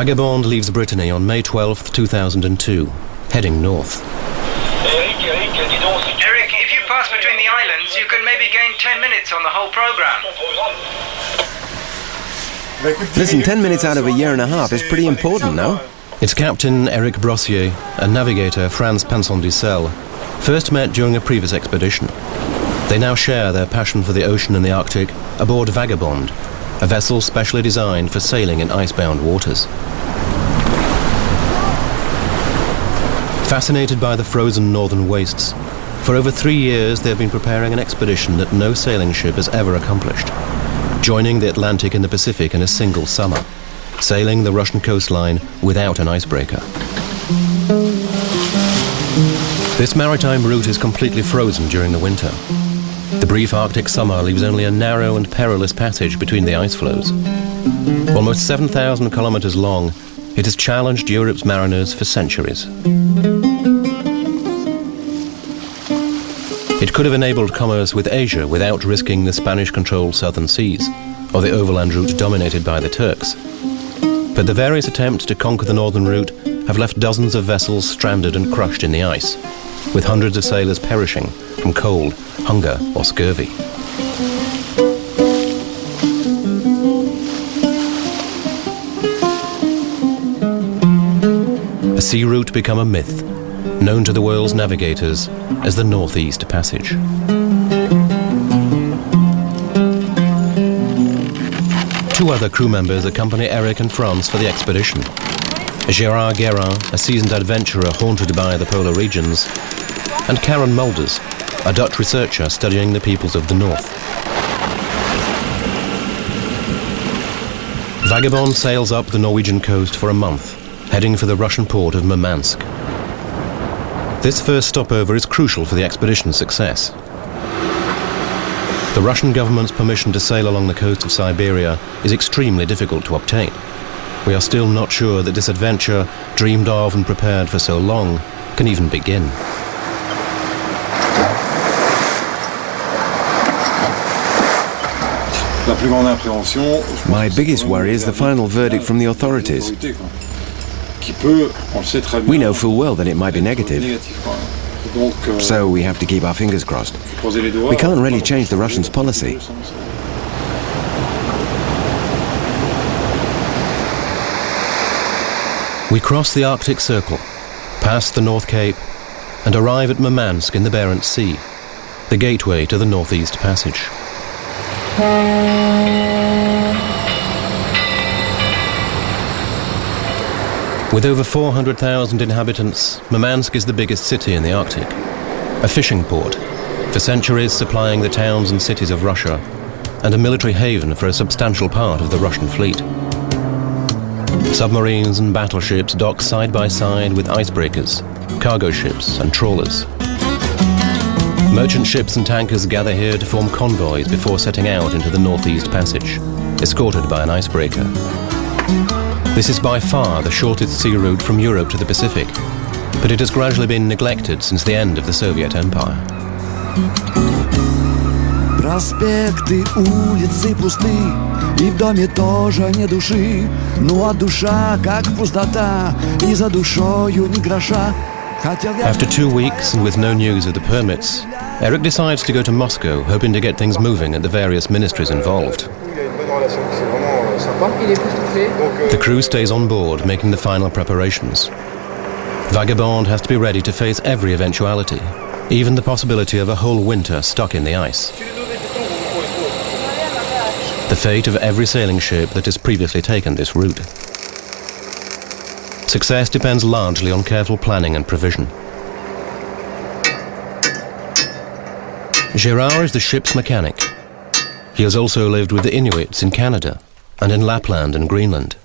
Vagabond leaves Brittany on May 12, 2002, heading north. Eric, if you pass between the islands, you can maybe gain 10 minutes on the whole program. Listen, 10 minutes out of a year and a half is pretty important, no? It's Captain Eric Brossier and navigator Franz Pansondicel, first met during a previous expedition. They now share their passion for the ocean and the Arctic aboard Vagabond, a vessel specially designed for sailing in icebound waters. Fascinated by the frozen northern wastes, for over 3 years they have been preparing an expedition that no sailing ship has ever accomplished, joining the Atlantic and the Pacific in a single summer, sailing the Russian coastline without an icebreaker. This maritime route is completely frozen during the winter. The brief Arctic summer leaves only a narrow and perilous passage between the ice floes. Almost 7,000 kilometers long, it has challenged Europe's mariners for centuries. It could have enabled commerce with Asia without risking the Spanish-controlled southern seas, or the overland route dominated by the Turks. But the various attempts to conquer the northern route have left dozens of vessels stranded and crushed in the ice, with hundreds of sailors perishing from cold, hunger, or scurvy. A sea route become a myth, known to the world's navigators as the Northeast Passage. Two other crew members accompany Eric and Franz for the expedition. Gérard Guérin, a seasoned adventurer haunted by the polar regions, and Karen Mulders, a Dutch researcher studying the peoples of the North. Vagabond sails up the Norwegian coast for a month, heading for the Russian port of Murmansk. This first stopover is crucial for the expedition's success. The Russian government's permission to sail along the coast of Siberia is extremely difficult to obtain. We are still not sure that this adventure, dreamed of and prepared for so long, can even begin. My biggest worry is the final verdict from the authorities. We know full well that it might be negative, so we have to keep our fingers crossed. We can't really change the Russians' policy. We cross the Arctic Circle, pass the North Cape, and arrive at Murmansk in the Bering Sea, the gateway to the Northeast Passage. With over 400,000 inhabitants, Murmansk is the biggest city in the Arctic, a fishing port, for centuries supplying the towns and cities of Russia, and a military haven for a substantial part of the Russian fleet. Submarines and battleships dock side by side with icebreakers, cargo ships and trawlers. Merchant ships and tankers gather here to form convoys before setting out into the Northeast Passage, escorted by an icebreaker. This is by far the shortest sea route from Europe to the Pacific, but it has gradually been neglected since the end of the Soviet Empire. Проспекты, улицы пусты, и в доме тоже ни души. Ну а душа как пустота, и за душою ни гроша. After 2 weeks and with no news of the permits, Eric decides to go to Moscow, hoping to get things moving at the various ministries involved. The crew stays on board, making the final preparations. Vagabond has to be ready to face every eventuality, even the possibility of a whole winter stuck in the ice. The fate of every sailing ship that has previously taken this route. Success depends largely on careful planning and provision. Gérard is the ship's mechanic. He has also lived with the Inuits in Canada and in Lapland and Greenland.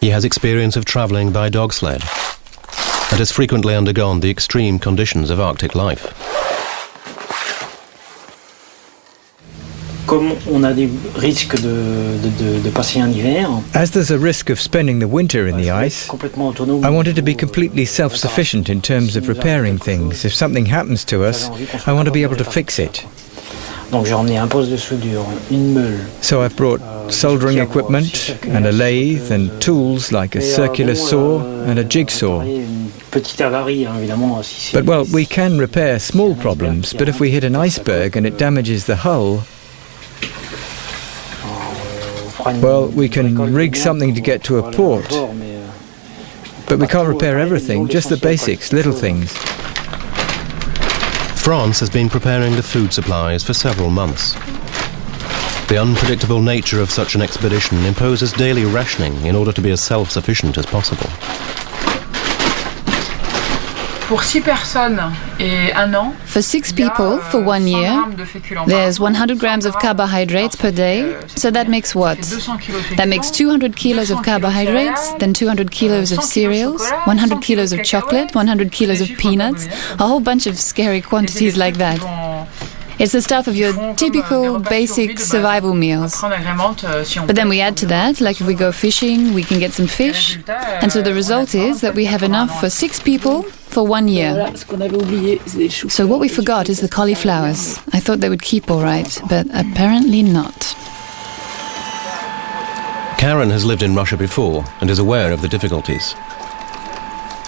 He has experience of travelling by dog sled and has frequently undergone the extreme conditions of Arctic life. As there's a risk of spending the winter in the ice, I wanted to be completely self-sufficient in terms of repairing things. If something happens to us, I want to be able to fix it. So I've brought soldering equipment and a lathe and tools like a circular saw and a jigsaw. But well, we can repair small problems, but if we hit an iceberg and it damages the hull, well, we can rig something to get to a port. But we can't repair everything, just the basics, little things. France has been preparing the food supplies for several months. The unpredictable nature of such an expedition imposes daily rationing in order to be as self-sufficient as possible. For 6 people, for 1 year, there's 100 grams of carbohydrates per day, so that makes what? That makes 200 kilos of carbohydrates, then 200 kilos of cereals, 100 kilos of chocolate, 100 kilos of peanuts, a whole bunch of scary quantities like that. It's the stuff of your typical, basic survival meals. But then we add to that, like if we go fishing, we can get some fish. And so the result is that we have enough for 6 people for 1 year. So what we forgot is the cauliflowers. I thought they would keep all right, but apparently not. Karen has lived in Russia before and is aware of the difficulties.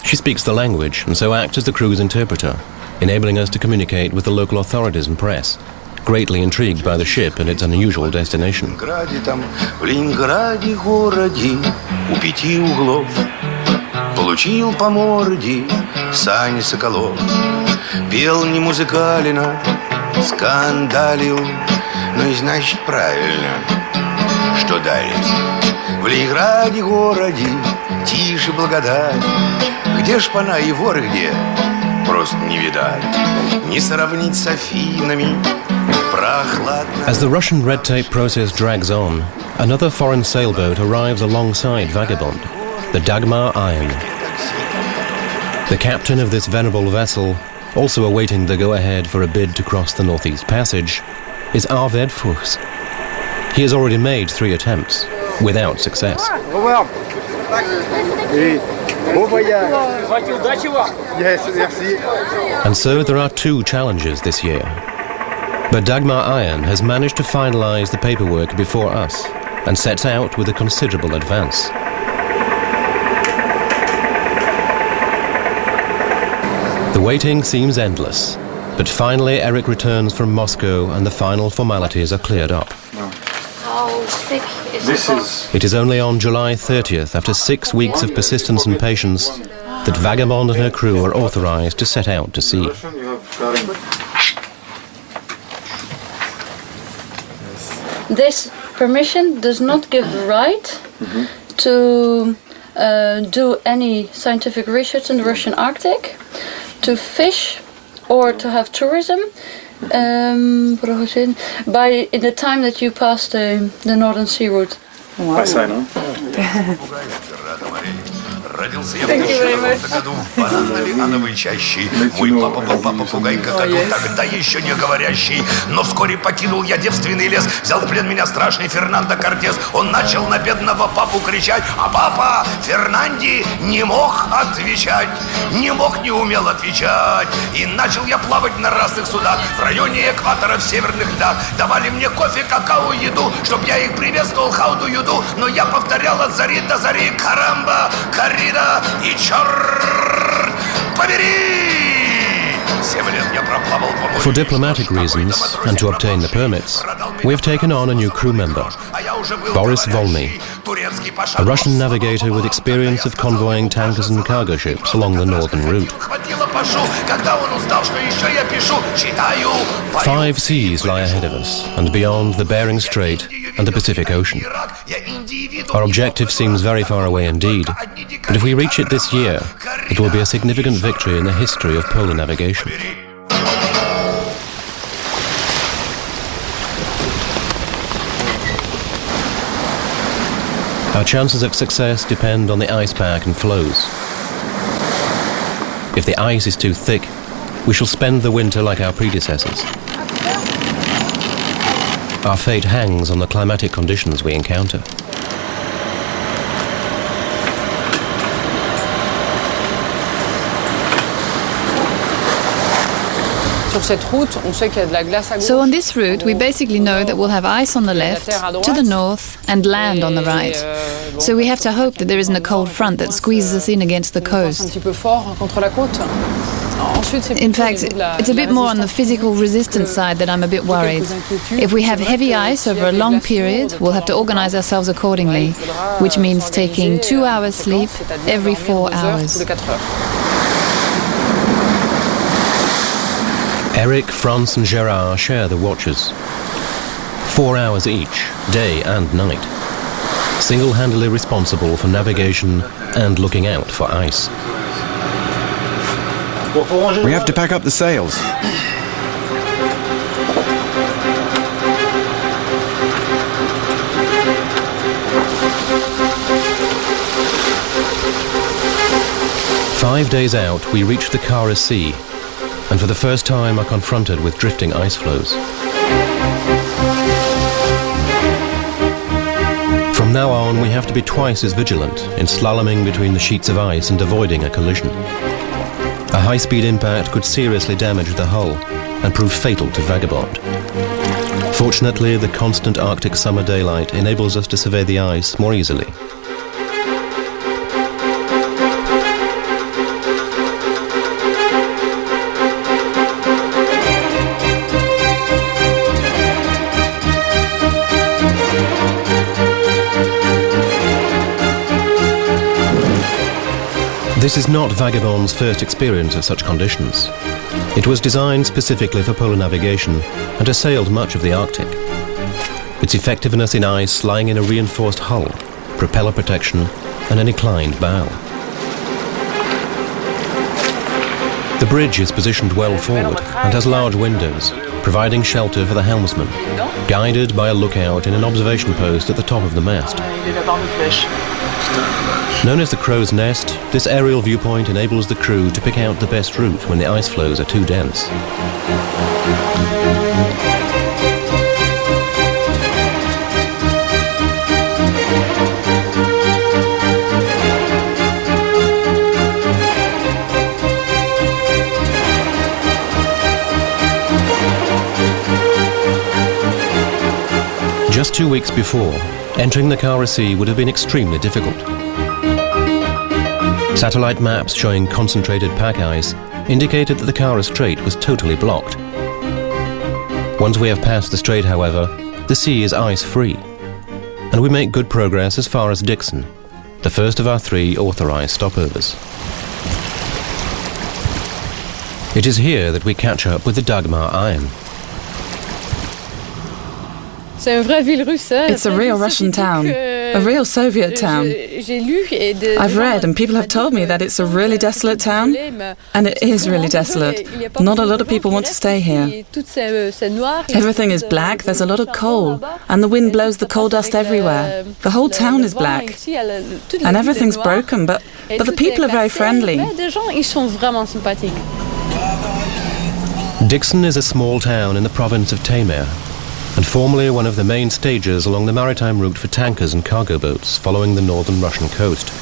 She speaks the language and so acts as the crew's interpreter, enabling us to communicate with the local authorities and press, greatly intrigued by the ship and its unusual destination. Получил по морде Сани Соколов. Пел не музыкально, скандалил, ну и значит правильно, что далее. В Ленинграде городе тише благодать, где шпана и воры где, просто не видать, не сравнить с Афинами, прохладно. As the Russian red tape process drags on, another foreign sailboat arrives alongside Vagabond, the Dagmar Iron. The captain of this venerable vessel, also awaiting the go-ahead for a bid to cross the Northeast Passage, is Arved Fuchs. He has already made 3 attempts, without success. And so there are 2 challenges this year. But Dagmar Iron has managed to finalize the paperwork before us and sets out with a considerable advance. The waiting seems endless, but finally Eric returns from Moscow and the final formalities are cleared up. How thick is this? It is only on July 30th, after 6 weeks of persistence and patience, that Vagabond and her crew are authorized to set out to sea. This permission does not give the right to do any scientific research in the Russian Arctic, to fish or to have tourism in the time that you pass the Northern Sea route. Wow. Родился я в 2000 году в банановой чаще. Мой папа был папа-попугай, какаду, тогда еще не говорящий. Но вскоре покинул я девственный лес. Взял в плен меня страшный Фернандо Кортес. Он начал на бедного папу кричать. А папа Фернанди не мог отвечать. Не мог, не умел отвечать. И начал я плавать на разных судах в районе экватора в северных льдах. Давали мне кофе, какао, еду, чтоб я их приветствовал, how do you do. Но я повторял от зари до зари. Карамба, коррида и черт побери! 7 лет я проплавал по морю. For diplomatic reasons, and to obtain the permits, we have taken on a new crew member, Boris Volny, a Russian navigator with experience of convoying tankers and cargo ships along the northern route. 5 seas lie ahead of us, and beyond the Bering Strait and the Pacific Ocean. Our objective seems very far away indeed, but if we reach it this year, it will be a significant victory in the history of polar navigation. Our chances of success depend on the ice pack and floes. If the ice is too thick, we shall spend the winter like our predecessors. Our fate hangs on the climatic conditions we encounter. So on this route, we basically know that we'll have ice on the left, to the north, and land on the right. So we have to hope that there isn't a cold front that squeezes us in against the coast. In fact, it's a bit more on the physical resistance side that I'm a bit worried. If we have heavy ice over a long period, we'll have to organize ourselves accordingly, which means taking 2 hours sleep every 4 hours. Eric, Franz and Gerard share the watches. 4 hours each, day and night. Single-handedly responsible for navigation and looking out for ice. We have to pack up the sails. Five days out, we reach the Kara Sea, and for the first time are confronted with drifting ice floes. From now on, we have to be twice as vigilant in slaloming between the sheets of ice and avoiding a collision. A high-speed impact could seriously damage the hull and prove fatal to Vagabond. Fortunately, the constant Arctic summer daylight enables us to survey the ice more easily. This is not Vagabond's first experience of such conditions. It was designed specifically for polar navigation and has sailed much of the Arctic. Its effectiveness in ice lying in a reinforced hull, propeller protection and an inclined bow. The bridge is positioned well forward and has large windows, providing shelter for the helmsman, guided by a lookout in an observation post at the top of the mast. Known as the Crow's Nest, this aerial viewpoint enables the crew to pick out the best route when the ice floes are too dense. Just 2 weeks before, entering the Kara Sea would have been extremely difficult. Satellite maps showing concentrated pack ice indicated that the Kara Strait was totally blocked. Once we have passed the strait, however, the sea is ice-free, and we make good progress as far as Dixon, the first of our 3 authorized stopovers. It is here that we catch up with the Dagmar Iron. It's a real Russian town, a real Soviet town. I've read and people have told me that it's a really desolate town, and it is really desolate. Not a lot of people want to stay here. Everything is black, there's a lot of coal, and the wind blows the coal dust everywhere. The whole town is black, and everything's broken, but the people are very friendly. Dixon is a small town in the province of Taimyr, and formerly one of the main stages along the maritime route for tankers and cargo boats following the northern Russian coast.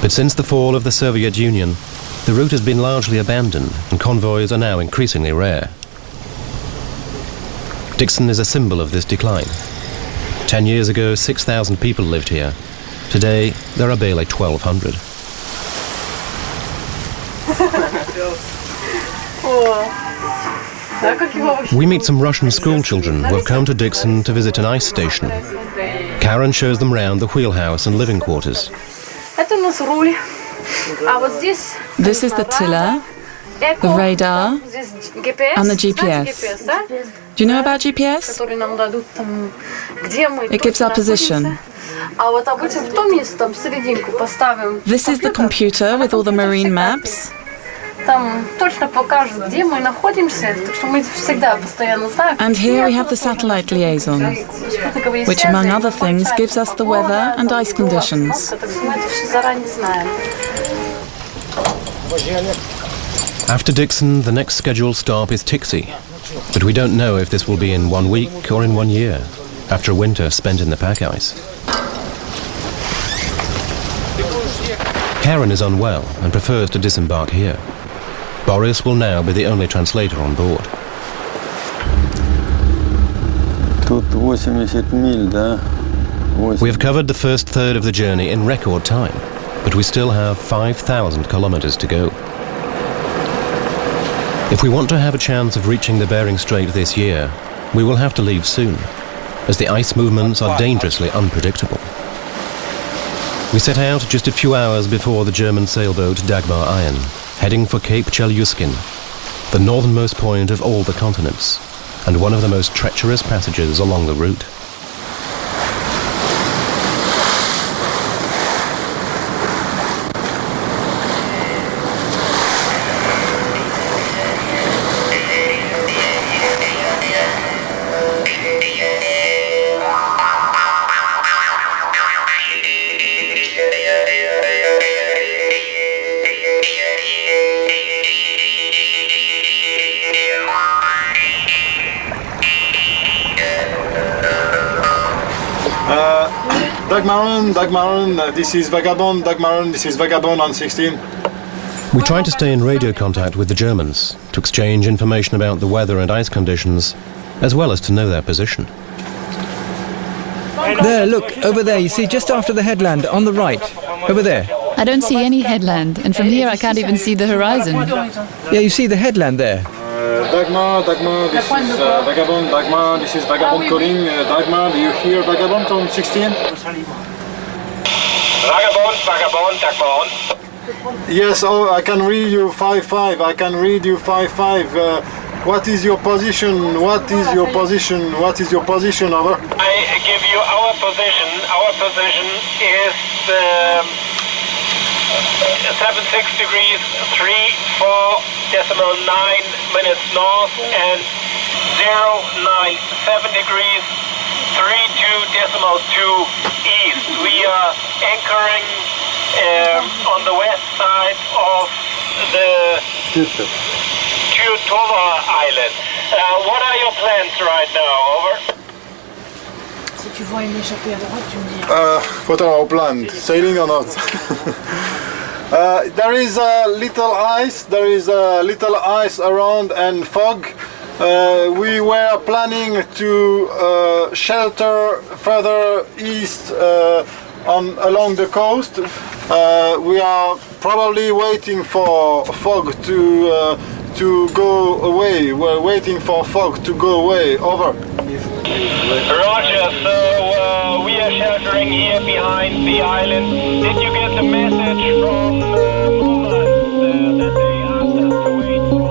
But since the fall of the Soviet Union, the route has been largely abandoned and convoys are now increasingly rare. Dixon is a symbol of this decline. 10 years ago, 6,000 people lived here. Today, there are barely 1,200. We meet some Russian school children who have come to Dixon to visit an ice station. Karen shows them round the wheelhouse and living quarters. This is the tiller, the radar, and the GPS. Do you know about GPS? It gives our position. This is the computer with all the marine maps. And here we have the satellite liaison, which among other things gives us the weather and ice conditions. After Dixon, the next scheduled stop is Tixi, but we don't know if this will be in 1 week or in 1 year, after a winter spent in the pack ice. Karen is unwell and prefers to disembark here. Boris will now be the only translator on board. We have covered the first third of the journey in record time, but we still have 5,000 kilometers to go. If we want to have a chance of reaching the Bering Strait this year, we will have to leave soon, as the ice movements are dangerously unpredictable. We set out just a few hours before the German sailboat Dagmar Iron, heading for Cape Chelyuskin, the northernmost point of all the continents, and one of the most treacherous passages along the route. Dagmar, this is Vagabond, Dagmar, this is Vagabond on 16. We tried to stay in radio contact with the Germans, to exchange information about the weather and ice conditions, as well as to know their position. There, look, over there, you see, just after the headland, on the right, over there. I don't see any headland, and from here I can't even see the horizon. Yeah, you see the headland there. Dagmar, this is Vagabond, Dagmar, this is Vagabond calling. Dagmar, do you hear Vagabond on 16? Vagabond, Dagmar on. Yes, oh, I can read you 5-5, I can read you 5-5. What is your position? What is your position? What is your position, over? I give you our position. Our position is 76 degrees 3.4.9 minutes north and 097 degrees 32.2 east. We are anchoring on the west side of the Tuvova Island. What are your plans right now? Over. What are our plans? Sailing or not? There is a little ice. There is a little ice around and fog. We were planning to shelter further east along the coast. We are probably waiting for fog to go away. We're waiting for fog to go away. Over. Roger, so we are sheltering here behind the island. Did you get the message from Murmansk that they asked us to wait for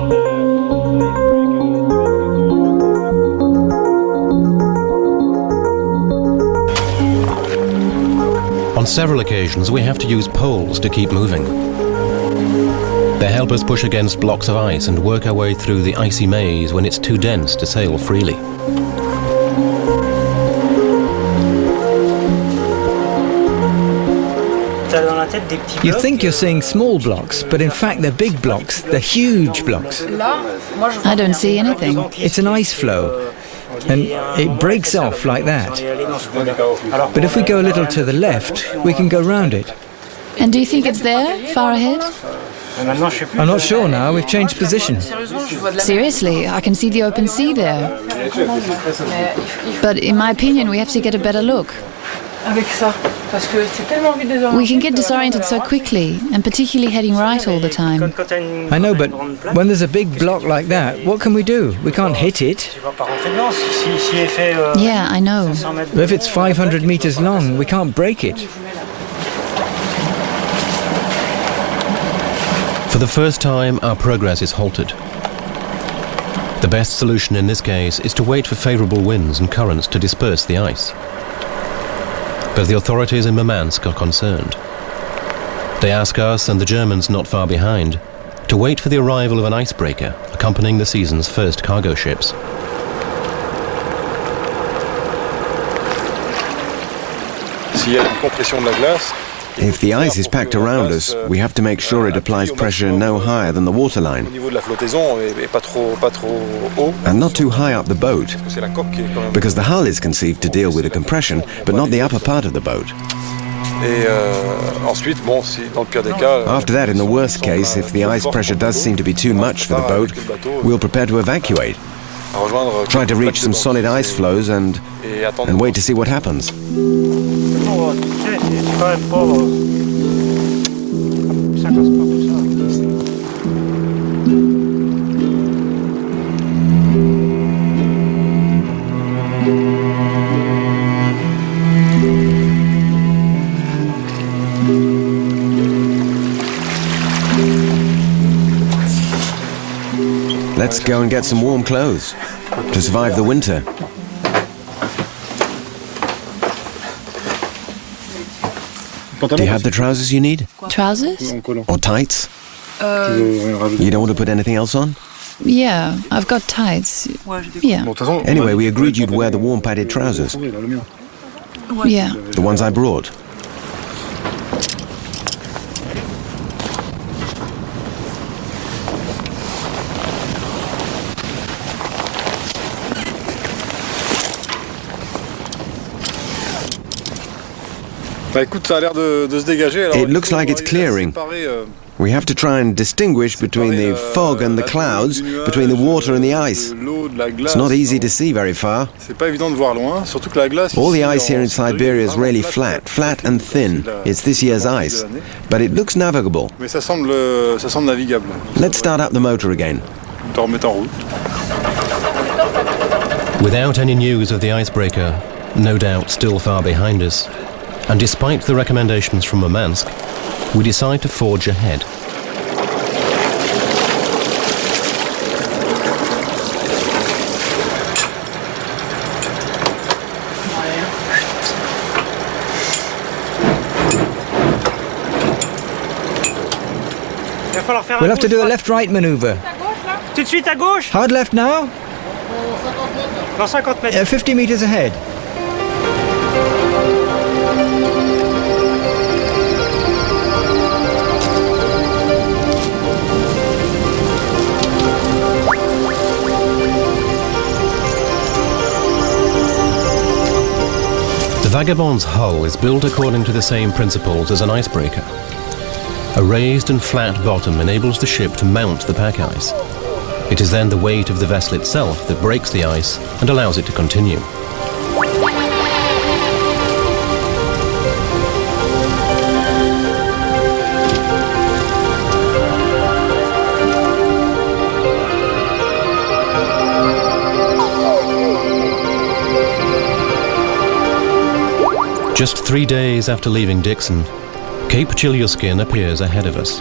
On several occasions, we have to use poles to keep moving. They help us push against blocks of ice and work our way through the icy maze when it's too dense to sail freely. You think you're seeing small blocks, but in fact they're big blocks, they're huge blocks. I don't see anything. It's an ice flow, and it breaks off like that. But if we go a little to the left, we can go round it. And do you think it's there, far ahead? I'm not sure now, we've changed position. Seriously, I can see the open sea there. But in my opinion, we have to get a better look. We can get disoriented so quickly, and particularly heading right all the time. I know, but when there's a big block like that, what can we do? We can't hit it. Yeah, I know. If it's 500 meters long, we can't break it. For the first time, our progress is halted. The best solution in this case is to wait for favorable winds and currents to disperse the ice. But the authorities in Murmansk are concerned. They ask us and the Germans not far behind to wait for the arrival of an icebreaker accompanying the season's first cargo ships. If the ice is packed around us, we have to make sure it applies pressure no higher than the waterline and not too high up the boat, because the hull is conceived to deal with the compression, but not the upper part of the boat. After that, in the worst case, if the ice pressure does seem to be too much for the boat, we'll prepare to evacuate. Try to reach some solid ice floes and wait to see what happens. Let's go and get some warm clothes to survive the winter. Do you have the trousers you need? Trousers? Or tights? You don't want to put anything else on? Yeah, I've got tights. Yeah. Anyway, we agreed you'd wear the warm padded trousers. Yeah. The ones I brought. It looks like it's clearing. We have to try and distinguish between the fog and the clouds, between the water and the ice. It's not easy to see very far. All the ice here in Siberia is really flat and thin. It's this year's ice, but it looks navigable. Let's start up the motor again. Without any news of the icebreaker, no doubt still far behind us, and despite the recommendations from Murmansk, we decide to forge ahead. We'll have to do a left-right maneuver. Tout de suite à gauche. Hard left now? Dans 50 mètres. 50 meters ahead. The Vagabond's hull is built according to the same principles as an icebreaker. A raised and flat bottom enables the ship to mount the pack ice. It is then the weight of the vessel itself that breaks the ice and allows it to continue. Just 3 days after leaving Dixon, Cape Chelyuskin appears ahead of us.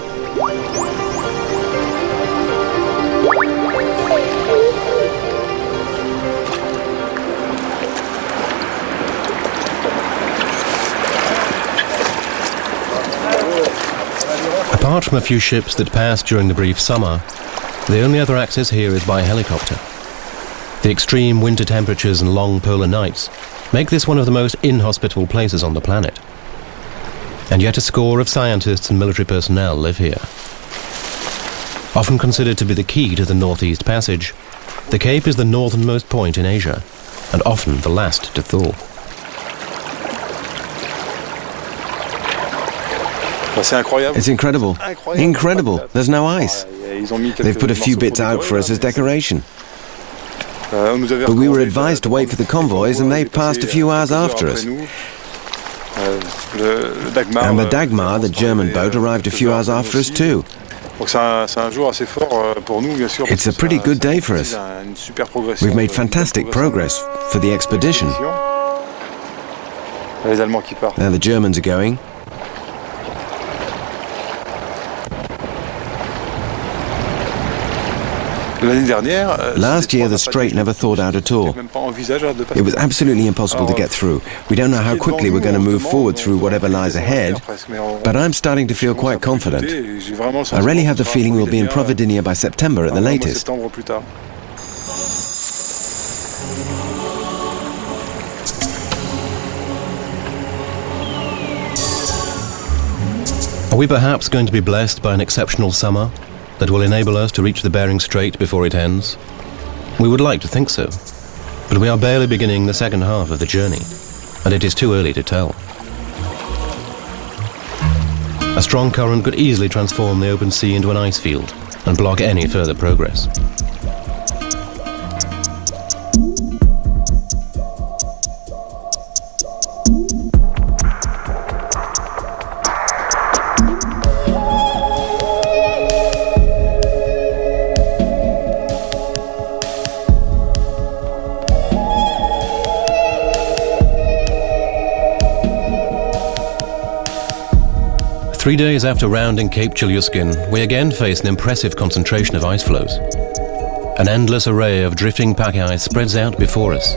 Apart from a few ships that passed during the brief summer, the only other access here is by helicopter. The extreme winter temperatures and long polar nights make this one of the most inhospitable places on the planet. And yet a score of scientists and military personnel live here. Often considered to be the key to the Northeast Passage, the Cape is the northernmost point in Asia, and often the last to thaw. It's incredible. Incredible. There's no ice. They've put a few bits out for us as decoration. But we were advised to wait for the convoys, and they passed a few hours after us. And the Dagmar, the German boat, arrived a few hours after us too. It's a pretty good day for us. We've made fantastic progress for the expedition. Now the Germans are going. Last year, the strait never thawed out at all. It was absolutely impossible to get through. We don't know how quickly we're going to move forward through whatever lies ahead, but I'm starting to feel quite confident. I really have the feeling we'll be in Providinia by September at the latest. Are we perhaps going to be blessed by an exceptional summer that will enable us to reach the Bering Strait before it ends? We would like to think so, but we are barely beginning the second half of the journey, and it is too early to tell. A strong current could easily transform the open sea into an ice field and block any further progress. Three days after rounding Cape Chelyuskin, we again face an impressive concentration of ice floes. An endless array of drifting pack ice spreads out before us,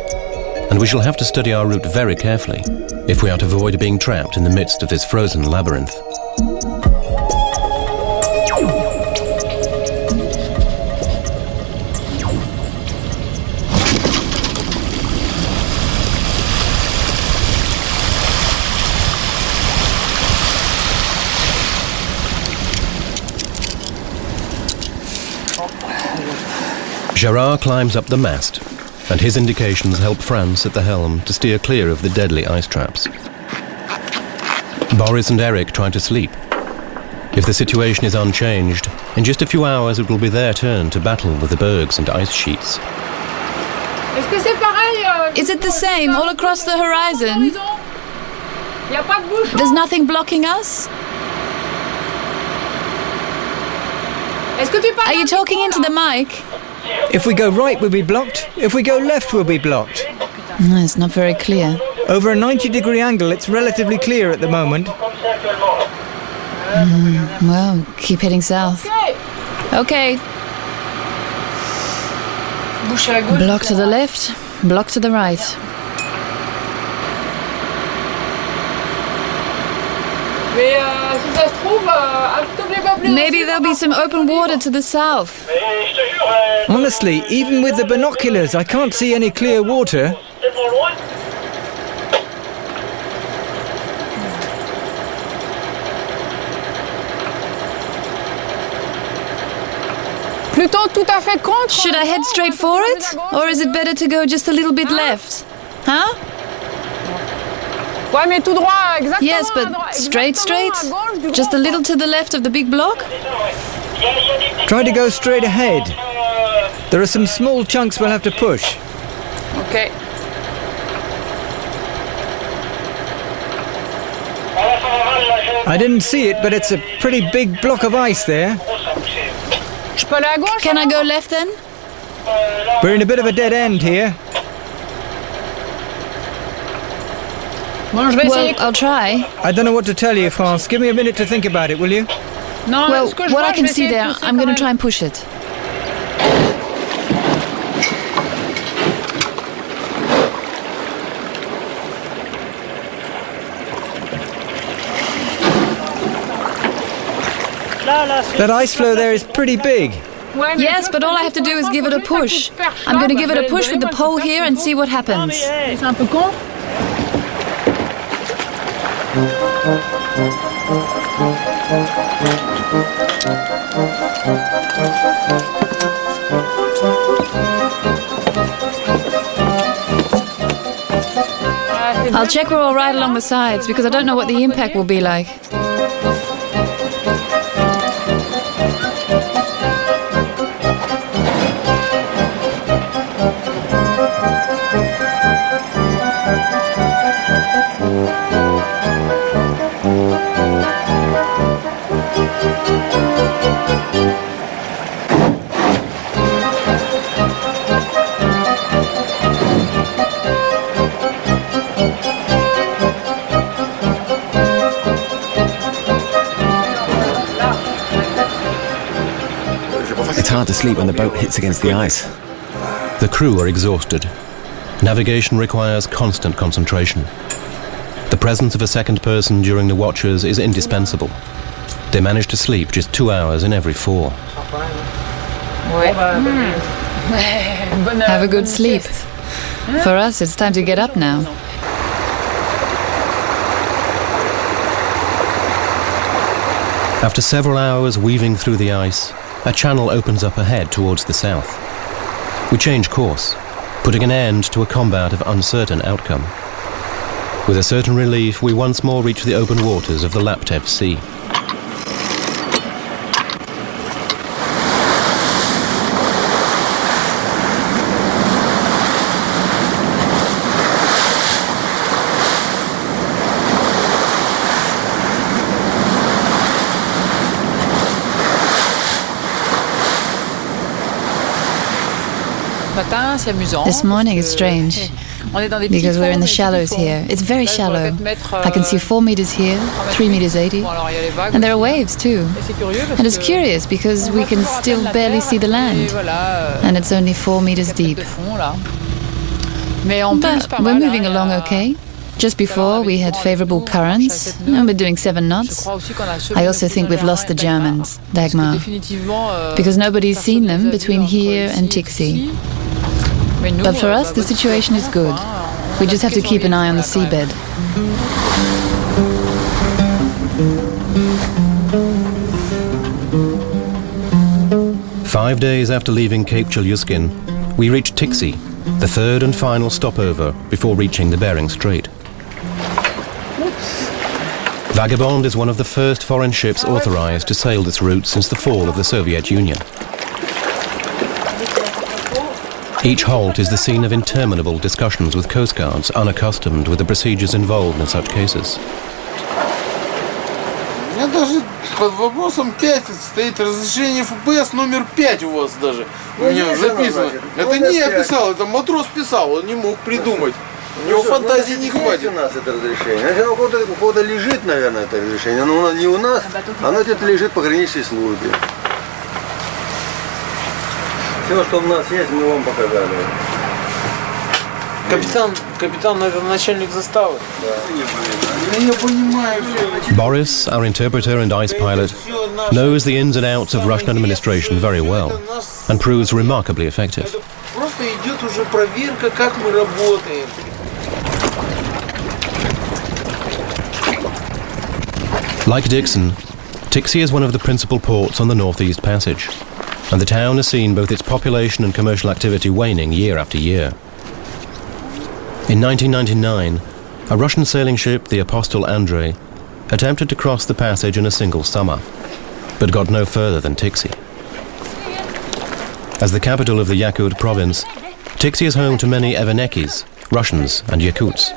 and we shall have to study our route very carefully if we are to avoid being trapped in the midst of this frozen labyrinth. Gerard climbs up the mast, and his indications help Franz at the helm to steer clear of the deadly ice traps. Boris and Eric try to sleep. If the situation is unchanged, in just a few hours it will be their turn to battle with the bergs and ice sheets. Is it the same all across the horizon? There's nothing blocking us? Are you talking into the mic? If we go right, we'll be blocked. If we go left, we'll be blocked. No, it's not very clear. Over a 90-degree angle, it's relatively clear at the moment. Well, keep heading south. Okay. Block to the left, block to the right. Maybe there'll be some open water to the south. Honestly, even with the binoculars, I can't see any clear water. Should I head straight for it? Or is it better to go just a little bit left? Huh? Yes, but straight? Just a little to the left of the big block? Try to go straight ahead. There are some small chunks we'll have to push. Okay. I didn't see it, but it's a pretty big block of ice there. Can I go left then? We're in a bit of a dead end here. Well, I'll try. I don't know what to tell you, France. Give me a minute to think about it, will you? Well, what I can see there, I'm going to try and push it. That ice floe there is pretty big. Yes, but all I have to do is give it a push. I'm going to give it a push with the pole here and see what happens. I'll check we're all right along the sides because I don't know what the impact will be like. It's hard to sleep when the boat hits against the ice. The crew are exhausted. Navigation requires constant concentration. The presence of a second person during the watches is indispensable. They manage to sleep just 2 hours in every 4. Have a good sleep. For us, it's time to get up now. After several hours weaving through the ice, a channel opens up ahead towards the south. We change course, putting an end to a combat of uncertain outcome. With a certain relief, we once more reach the open waters of the Laptev Sea. This morning is strange because we're in the shallows here. It's very shallow. I can see 4 meters here, 3 meters 80, and there are waves too. And it's curious because we can still barely see the land, and it's only 4 meters deep. But we're moving along okay. Just before, we had favorable currents, and we're doing 7 knots. I also think we've lost the Germans, Dagmar, because nobody's seen them between here and Tixi. But for us, the situation is good. We just have to keep an eye on the seabed. Five days after leaving Cape Chelyuskin, we reached Tixi, the third and final stopover before reaching the Bering Strait. Vagabond is one of the first foreign ships authorized to sail this route since the fall of the Soviet Union. Each halt is the scene of interminable discussions with coast guards unaccustomed with the procedures involved in such cases. У меня даже под вопросом 5 стоит разрешение ФПС номер 5 у вас даже. У меня записано. Это не я писал, это матрос писал, он не мог придумать. У него фантазии не хватит. У нас это разрешение. У кого-то лежит, наверное, это разрешение, но не у нас, оно где-то лежит в пограничной службе. Все, что у нас есть, мы вам показали. Капитан, наверное, начальник заставы. Я понимаю. Boris, our interpreter and ice pilot, knows the ins and outs of Russian administration very well and proves remarkably effective. Просто идет уже проверка, как мы работаем. Like Dixon, Tixi is one of the principal ports on the Northeast Passage, and the town has seen both its population and commercial activity waning year after year. In 1999, a Russian sailing ship, the Apostle Andrei, attempted to cross the passage in a single summer, but got no further than Tixi. As the capital of the Yakut province, Tixi is home to many Evenekis, Russians and Yakuts.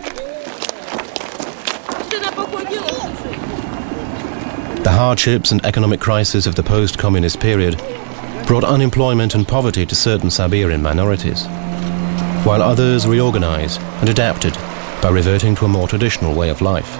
The hardships and economic crisis of the post-communist period brought unemployment and poverty to certain Siberian minorities, while others reorganized and adapted by reverting to a more traditional way of life.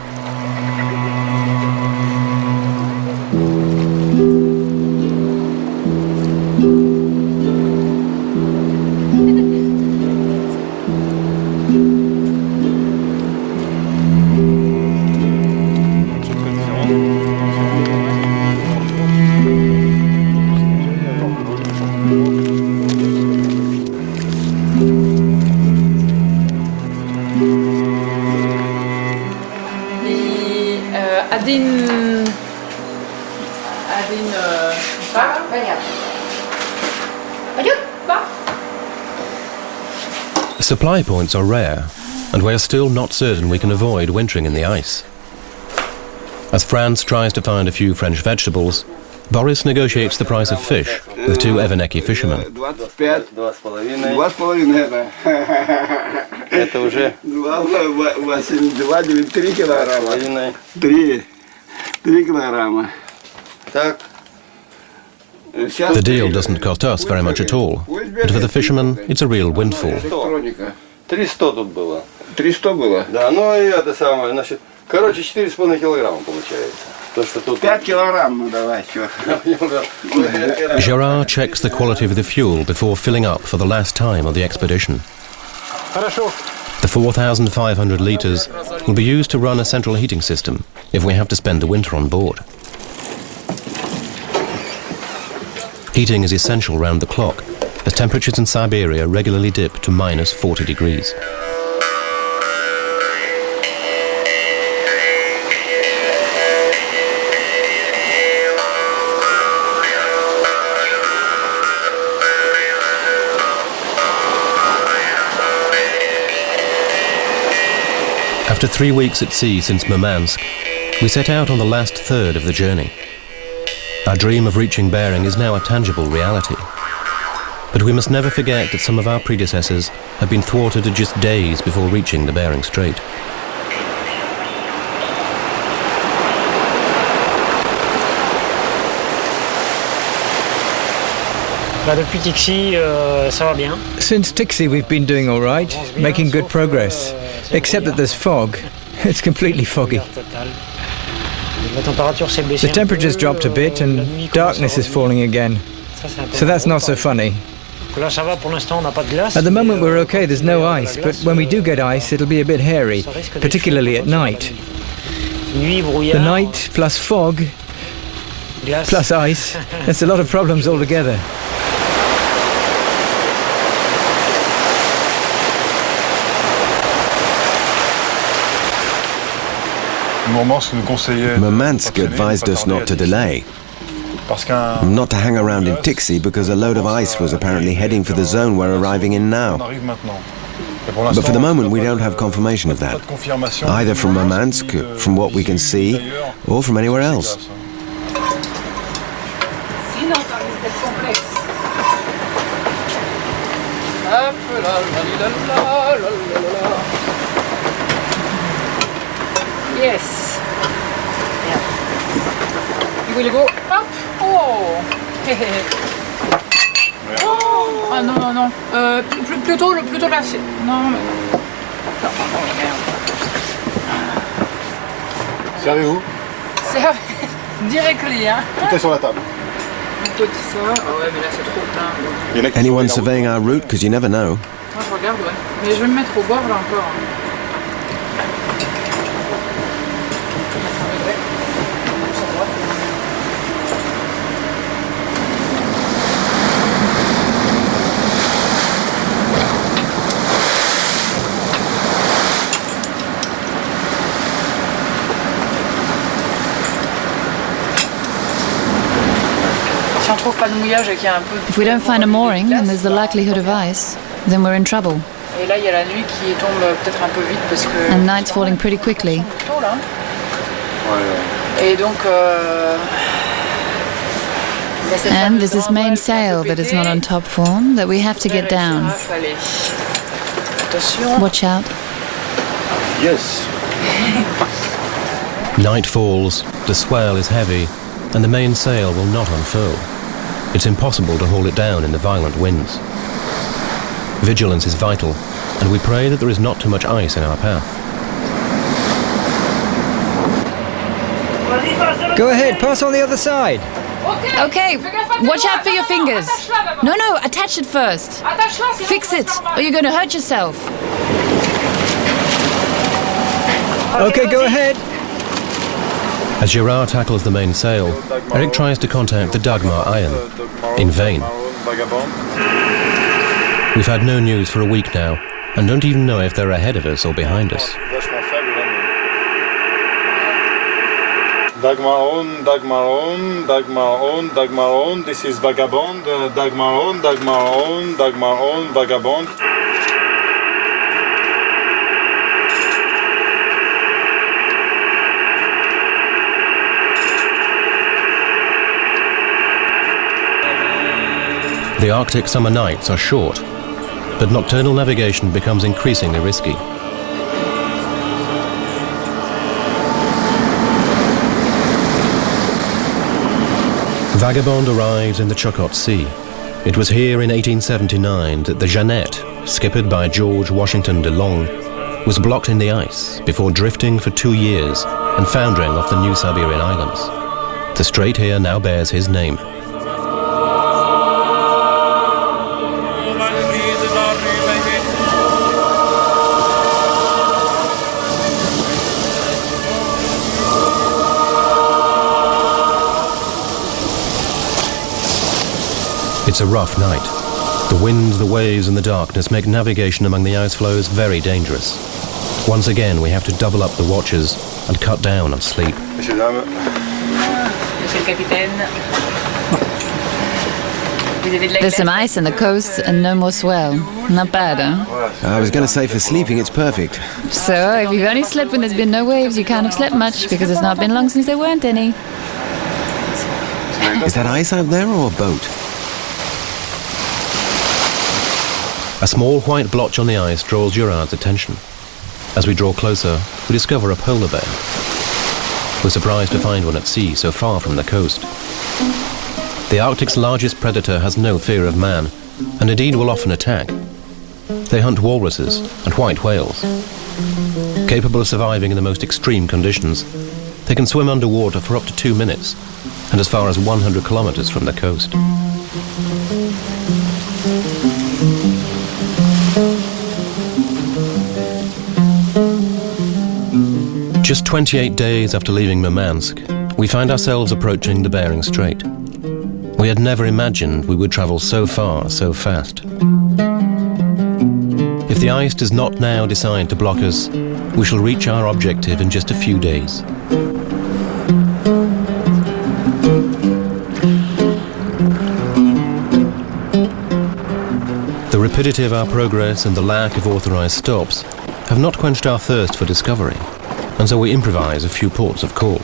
Supply points are rare, and we are still not certain we can avoid wintering in the ice. As France tries to find a few French vegetables, Boris negotiates the price of fish with 2 Eveneki fishermen. Это уже 3 килограмма. 3 килограмма. Так. The deal doesn't cost us very much at all, but for the fishermen, it's a real windfall. 300 тут было. 300 было? Да, ну и это самое, значит, короче, 4,5 килограмма получается. То, что тут 5 килограмм, ну давай, чё. Gerard checks the quality of the fuel before filling up for the last time on the expedition. The 4,500 litres will be used to run a central heating system if we have to spend the winter on board. Heating is essential round the clock, as temperatures in Siberia regularly dip to minus 40 degrees. After 3 weeks at sea since Murmansk, we set out on the last third of the journey. Our dream of reaching Bering is now a tangible reality. But we must never forget that some of our predecessors have been thwarted just days before reaching the Bering Strait. Since Tixi we've been doing all right, making good progress. Except that there's fog. It's completely foggy. The temperature's dropped a bit and darkness is falling again. So that's not so funny. At the moment we're okay, there's no ice, but when we do get ice it'll be a bit hairy, particularly at night. The night plus fog plus ice, that's a lot of problems altogether. Murmansk advised us not to delay, not to hang around in Tixi because a load of ice was apparently heading for the zone we're arriving in now. But for the moment we don't have confirmation of that, either from Murmansk, from what we can see, or from anywhere else. Yes. You will go up. Oh. Oh. Ah non, non, non. Plutôt là. Non, mais non. Servez-vous. Directly, hein. Tout est sur la table. Un peu de ça. Ah ouais, mais là c'est trop plein. Anyone surveying our route? Because you never know. Moi je regarde, ouais. Mais je vais me mettre au bord là encore. If we don't find a mooring and there's the likelihood of ice, then we're in trouble. And night's falling pretty quickly. And there's this main sail that is not on top form that we have to get down. Watch out. Yes. Night falls, the swell is heavy, and the main sail will not unfurl. It's impossible to haul it down in the violent winds. Vigilance is vital, and we pray that there is not too much ice in our path. Go ahead, pass on the other side. Okay, watch out for your fingers. No, attach it first. Fix it, or you're going to hurt yourself. Okay, go ahead. As Gerard tackles the main sail, Eric tries to contact the Dagmar Iron. In vain. We've had no news for a week now, and don't even know if they're ahead of us or behind us. Dagmar on, Dagmar on, Dagmar on, Dagmar on. This is Vagabond. Dagmar on, Dagmar on, Dagmar on, Vagabond. The Arctic summer nights are short, but nocturnal navigation becomes increasingly risky. Vagabond arrives in the Chukot Sea. It was here in 1879 that the Jeannette, skippered by George Washington de Long, was blocked in the ice before drifting for 2 years and foundering off the New Siberian Islands. The strait here now bears his name. It's a rough night. The wind, the waves and the darkness make navigation among the ice floes very dangerous. Once again we have to double up the watches and cut down on sleep. Messieurs, dames. There's some ice on the coast and no more swell. Not bad, huh? I was going to say for sleeping it's perfect. So, if you've only slept when there's been no waves, you can't have slept much because it's not been long since there weren't any. Is that ice out there or a boat? A small white blotch on the ice draws Gerard's attention. As we draw closer, we discover a polar bear. We're surprised to find one at sea so far from the coast. The Arctic's largest predator has no fear of man, and indeed will often attack. They hunt walruses and white whales. Capable of surviving in the most extreme conditions, they can swim underwater for up to 2 minutes and as far as 100 kilometers from the coast. Just 28 days after leaving Murmansk, we find ourselves approaching the Bering Strait. We had never imagined we would travel so far so fast. If the ice does not now decide to block us, we shall reach our objective in just a few days. The rapidity of our progress and the lack of authorized stops have not quenched our thirst for discovery, and so we improvise a few ports of call.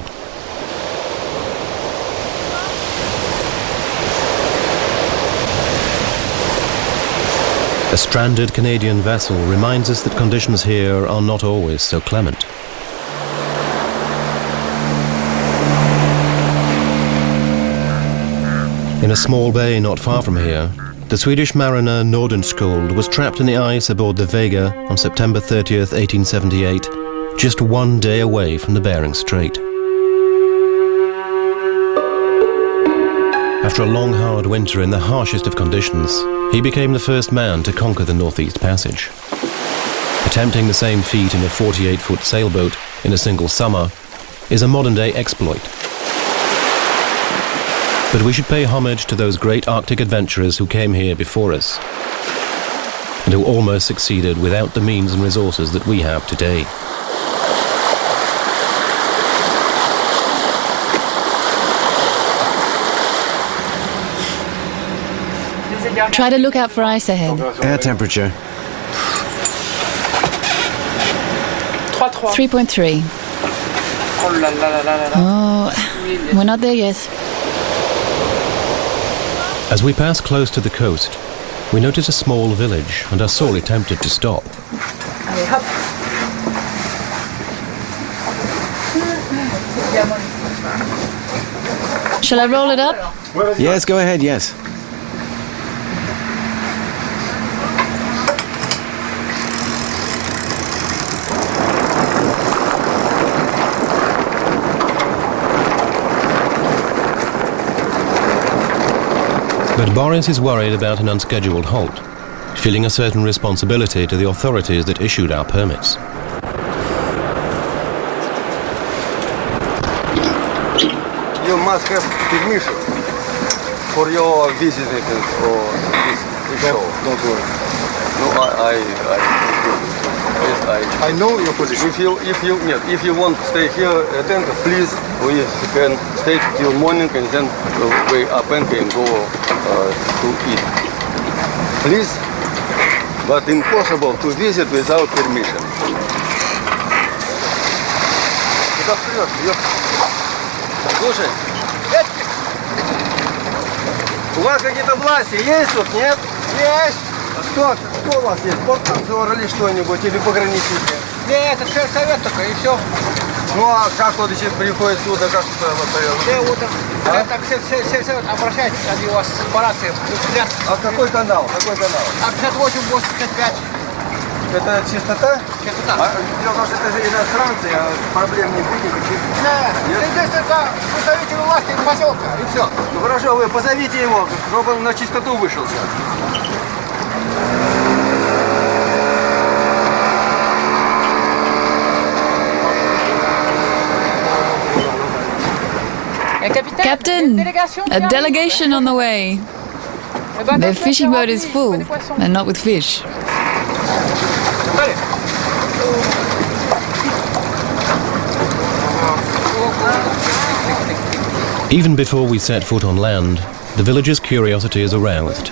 A stranded Canadian vessel reminds us that conditions here are not always so clement. In a small bay not far from here, the Swedish mariner Nordenskjöld was trapped in the ice aboard the Vega on September 30th, 1878, just 1 day away from the Bering Strait. After a long, hard winter in the harshest of conditions, he became the first man to conquer the Northeast Passage. Attempting the same feat in a 48-foot sailboat in a single summer is a modern-day exploit. But we should pay homage to those great Arctic adventurers who came here before us, and who almost succeeded without the means and resources that we have today. Try to look out for ice ahead. Air temperature. 3.3. Oh, we're not there yet. As we pass close to the coast, we notice a small village and are sorely tempted to stop. Shall I roll it up? Yes, go ahead, yes. But Boris is worried about an unscheduled halt, feeling a certain responsibility to the authorities that issued our permits. You must have permission for your visiting or this show. Don't worry. No, I know your position. If you want to stay here, then please, we can stay till morning and then wake up and can go to eat. Please, but impossible to visit without permission. Слушай, у вас какие-то власти есть тут, нет? Есть. Кто у вас есть? Портнадзор или что-нибудь, или пограничники? Нет, это совет только, и все. Ну а как вот еще приходит сюда, как вот все утром. Так все обращайтесь, они у вас по рации. А какой канал? Какой канал? 58-85. Это чистота? Чистота. Дело в том, что это же иностранцы, а проблем не будет. Нет? Здесь только представитель власти поселка, и все. Ну хорошо, вы позовите его, чтобы он на чистоту вышел сейчас. Captain, a delegation on the way. Their fishing boat is full, and not with fish. Even before we set foot on land, the villagers' curiosity is aroused.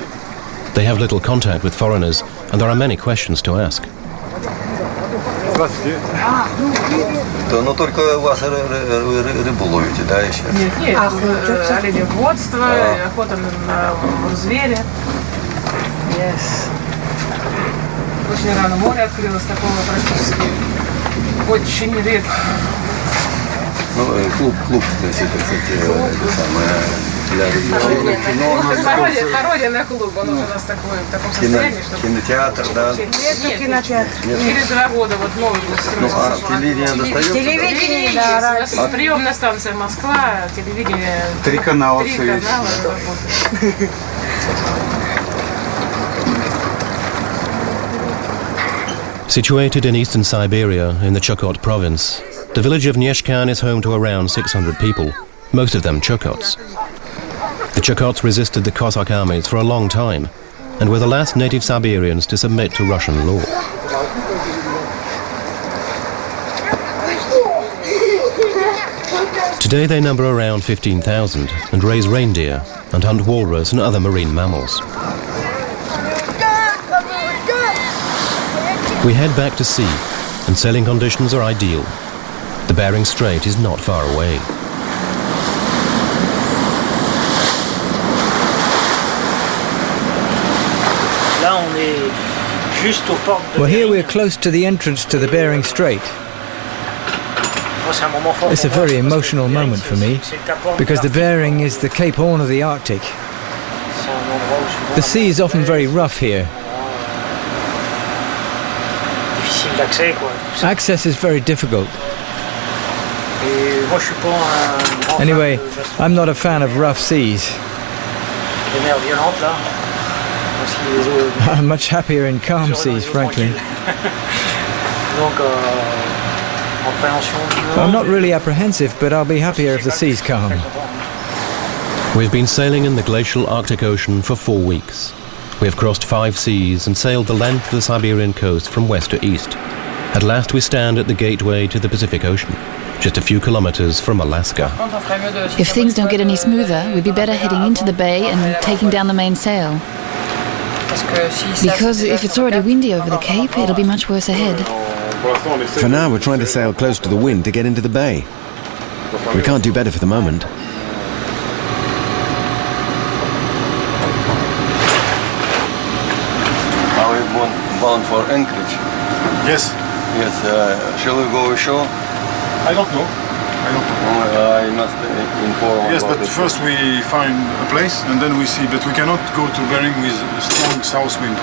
They have little contact with foreigners, and there are many questions to ask. Но только у вас рыбу ловите, да, еще? Нет, оленеводство, охота на зверя. Yes. Очень рано море открылось, такого практически очень редко. Ну, клуб, кстати, это самое Пародия на клуб, он уже у нас такой, в таком состоянии, что... Кинотеатр, да? Нет, кинотеатр. Через 2 года вот новый был строится. Телевидение достается? Телевидение, да. Приемная станция Москва, телевидение... 3 канала. 3 канала работают. Situated in eastern Siberia, in the Chukotka province, the village of Nyeshkan is home to around 600 people, most of them Chukots. The Chukots resisted the Cossack armies for a long time, and were the last native Siberians to submit to Russian law. Today they number around 15,000 and raise reindeer and hunt walrus and other marine mammals. We head back to sea, and sailing conditions are ideal. The Bering Strait is not far away. Well, here we're close to the entrance to the Bering Strait. It's a very emotional moment for me, because the Bering is the Cape Horn of the Arctic. The sea is often very rough here. Access is very difficult. Anyway, I'm not a fan of rough seas. I'm much happier in calm seas, frankly. I'm not really apprehensive, but I'll be happier if the sea's calm. We've been sailing in the glacial Arctic Ocean for 4 weeks. We have crossed 5 seas and sailed the length of the Siberian coast from west to east. At last we stand at the gateway to the Pacific Ocean, just a few kilometers from Alaska. If things don't get any smoother, we'd be better heading into the bay and taking down the mainsail. Because if it's already windy over the Cape, it'll be much worse ahead. For now, we're trying to sail close to the wind to get into the bay. We can't do better for the moment. Are we bound for Anchorage? Yes. Yes. Shall we go ashore? I don't know. I must inform. Yes, about but it. first we find a place and then we see. But we cannot go to Bering with a strong south wind.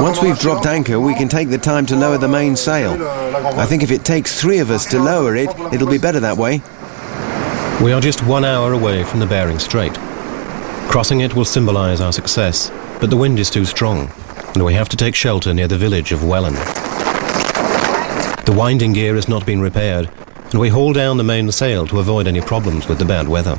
Once we've dropped anchor, we can take the time to lower the main sail. I think if it takes 3 of us to lower it, it'll be better that way. We are just 1 hour away from the Bering Strait. Crossing it will symbolize our success, but the wind is too strong, and we have to take shelter near the village of Wellen. The winding gear has not been repaired, and we haul down the main sail to avoid any problems with the bad weather.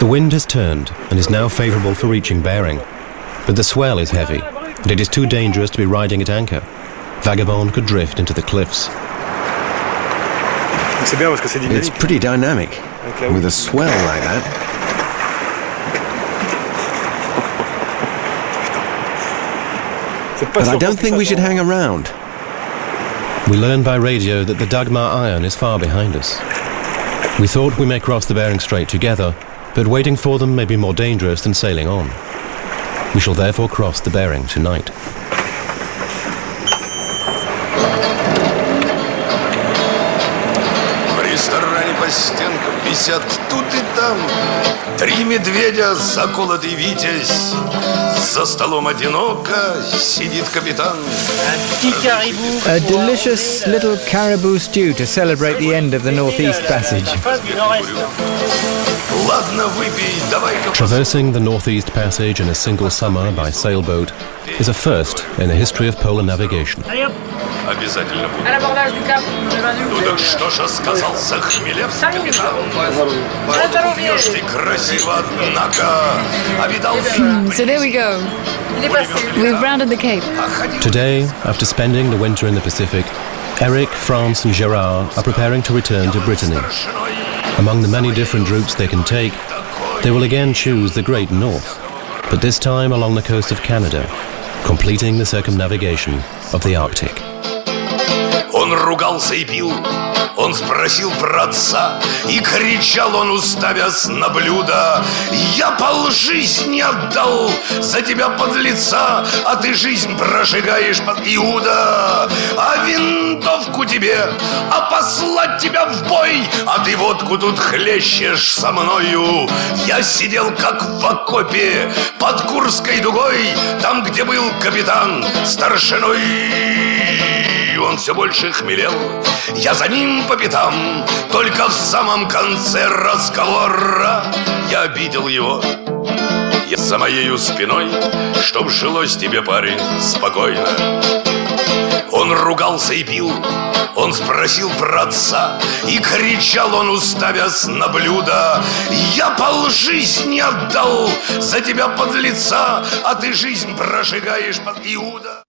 The wind has turned and is now favorable for reaching Bering, but the swell is heavy, and it is too dangerous to be riding at anchor. Vagabond could drift into the cliffs. It's pretty dynamic, with a swell like that. But I don't think we should hang around. We learn by radio that the Dagmar iron is far behind us. We thought we may cross the Bering Strait together, but waiting for them may be more dangerous than sailing on. We shall therefore cross the Bering tonight. В ресторане по стенкам висят тут и там 3 медведя, заколотый витязь. За столом одиноко сидит капитан. A delicious little caribou stew to celebrate the end of the Northeast Passage. Ладно, выпей, давай-ка. Traversing the Northeast Passage in a single summer by sailboat is a first in the history of polar navigation. Обязательно буду. À l'abordage du Cap, Ну так что ж сказался Хмелевский капитан? Пьешь ты красиво, однако, а видал... So there we go. We've rounded the Cape. Today, after spending the winter in the Pacific, Eric, France and Gerard are preparing to return to Brittany. Among the many different routes they can take, they will again choose the Great North, but this time along the coast of Canada, completing the circumnavigation of the Arctic. Он ругался и пил. Он спросил про отца, и кричал он, уставясь на блюдо: «Я полжизни отдал за тебя, подлеца, а ты жизнь прожигаешь под Иуда. А винтовку тебе, а послать тебя в бой, а ты водку тут хлещешь со мною. Я сидел как в окопе под Курской дугой, там, где был капитан старшиной». Он все больше хмелел. Я за ним по пятам. Только в самом конце разговора я видел его. Я за моею спиной, чтоб жилось тебе, парень, спокойно. Он ругался и пил. Он спросил про отца, и кричал он, уставясь на блюдо: «Я полжизни отдал за тебя, подлеца, а ты жизнь прожигаешь под Иуда».